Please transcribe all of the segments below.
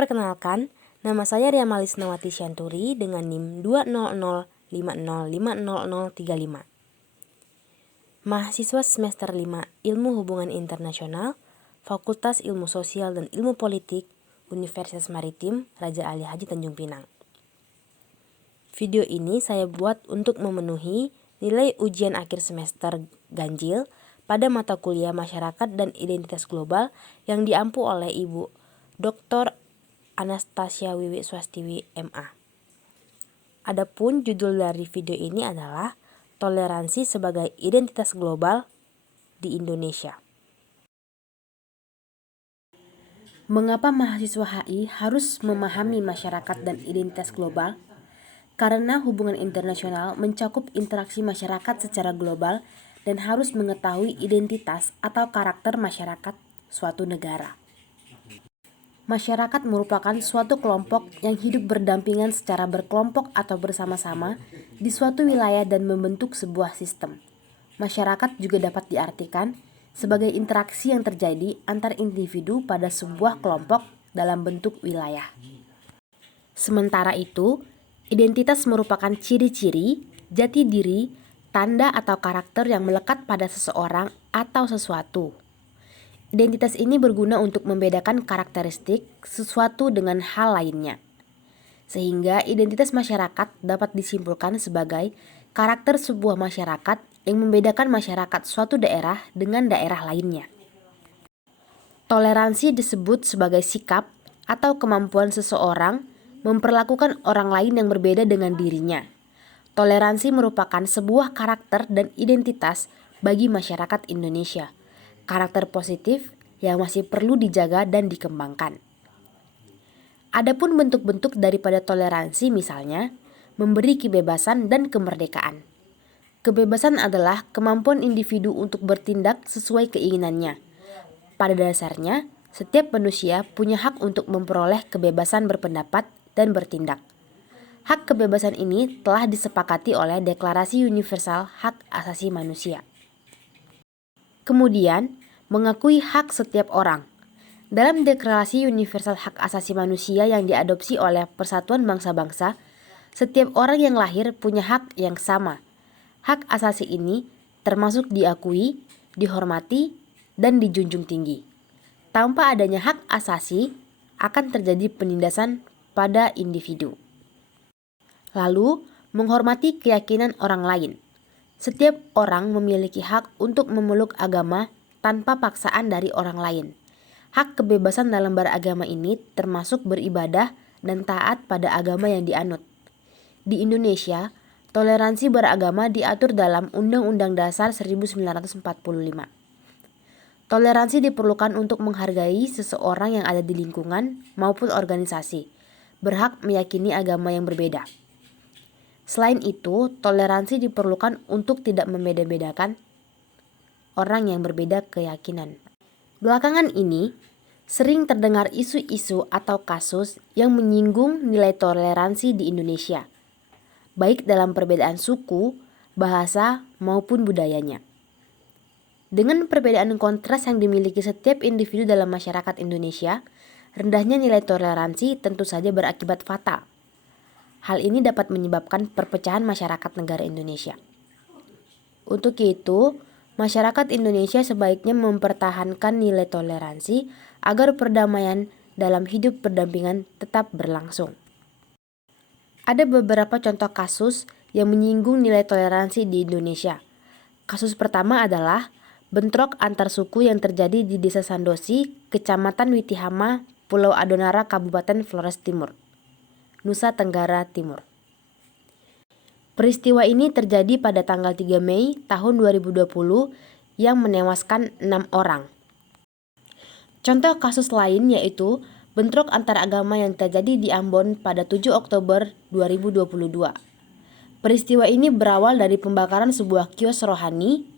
Perkenalkan, nama saya Ria Malisnawati Syanturi dengan NIM 20050500035. Mahasiswa semester 5 Ilmu Hubungan Internasional, Fakultas Ilmu Sosial dan Ilmu Politik, Universitas Maritim Raja Ali Haji Tanjung Pinang. Video ini saya buat untuk memenuhi nilai ujian akhir semester ganjil pada mata kuliah Masyarakat dan Identitas Global yang diampu oleh Ibu Dr. Anastasia Wiwi Swastiwi, MA. Adapun judul dari video ini adalah Toleransi sebagai Identitas Global di Indonesia. Mengapa mahasiswa HI harus memahami masyarakat dan identitas global? Karena hubungan internasional mencakup interaksi masyarakat secara global dan harus mengetahui identitas atau karakter masyarakat suatu negara. Masyarakat merupakan suatu kelompok yang hidup berdampingan secara berkelompok atau bersama-sama di suatu wilayah dan membentuk sebuah sistem. Masyarakat juga dapat diartikan sebagai interaksi yang terjadi antar individu pada sebuah kelompok dalam bentuk wilayah. Sementara itu, identitas merupakan ciri-ciri, jati diri, tanda atau karakter yang melekat pada seseorang atau sesuatu. Identitas ini berguna untuk membedakan karakteristik sesuatu dengan hal lainnya. Sehingga identitas masyarakat dapat disimpulkan sebagai karakter sebuah masyarakat yang membedakan masyarakat suatu daerah dengan daerah lainnya. Toleransi disebut sebagai sikap atau kemampuan seseorang memperlakukan orang lain yang berbeda dengan dirinya. Toleransi merupakan sebuah karakter dan identitas bagi masyarakat Indonesia. Karakter positif yang masih perlu dijaga dan dikembangkan. Adapun bentuk-bentuk daripada toleransi misalnya, memberi kebebasan dan kemerdekaan. Kebebasan adalah kemampuan individu untuk bertindak sesuai keinginannya. Pada dasarnya, setiap manusia punya hak untuk memperoleh kebebasan berpendapat dan bertindak. Hak kebebasan ini telah disepakati oleh Deklarasi Universal Hak Asasi Manusia. Kemudian, mengakui hak setiap orang. Dalam Deklarasi Universal Hak Asasi Manusia yang diadopsi oleh Persatuan Bangsa-Bangsa, setiap orang yang lahir punya hak yang sama. Hak asasi ini termasuk diakui, dihormati, dan dijunjung tinggi. Tanpa adanya hak asasi, akan terjadi penindasan pada individu. Lalu, menghormati keyakinan orang lain. Setiap orang memiliki hak untuk memeluk agama tanpa paksaan dari orang lain. Hak kebebasan dalam beragama ini termasuk beribadah dan taat pada agama yang dianut. Di Indonesia, toleransi beragama diatur dalam Undang-Undang Dasar 1945. Toleransi diperlukan untuk menghargai seseorang yang ada di lingkungan maupun organisasi, berhak meyakini agama yang berbeda. Selain itu, toleransi diperlukan untuk tidak membeda-bedakan orang yang berbeda keyakinan. Belakangan ini, sering terdengar isu-isu atau kasus yang menyinggung nilai toleransi di Indonesia, baik dalam perbedaan suku, bahasa, maupun budayanya. Dengan perbedaan kontras yang dimiliki setiap individu dalam masyarakat Indonesia, rendahnya nilai toleransi tentu saja berakibat fatal. Hal ini dapat menyebabkan perpecahan masyarakat negara Indonesia. Untuk itu, masyarakat Indonesia sebaiknya mempertahankan nilai toleransi agar perdamaian dalam hidup berdampingan tetap berlangsung. Ada beberapa contoh kasus yang menyinggung nilai toleransi di Indonesia. Kasus pertama adalah bentrok antar suku yang terjadi di Desa Sandosi, Kecamatan Witihama, Pulau Adonara, Kabupaten Flores Timur, Nusa Tenggara Timur. Peristiwa ini terjadi pada tanggal 3 Mei tahun 2020 yang menewaskan 6 orang. Contoh kasus lain yaitu bentrok antar agama yang terjadi di Ambon pada 7 Oktober 2022. Peristiwa ini berawal dari pembakaran sebuah kios rohani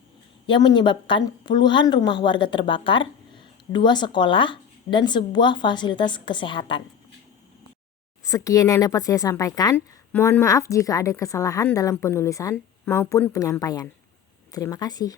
yang menyebabkan puluhan rumah warga terbakar, 2 sekolah, dan sebuah fasilitas kesehatan. Sekian yang dapat saya sampaikan. Mohon maaf jika ada kesalahan dalam penulisan maupun penyampaian. Terima kasih.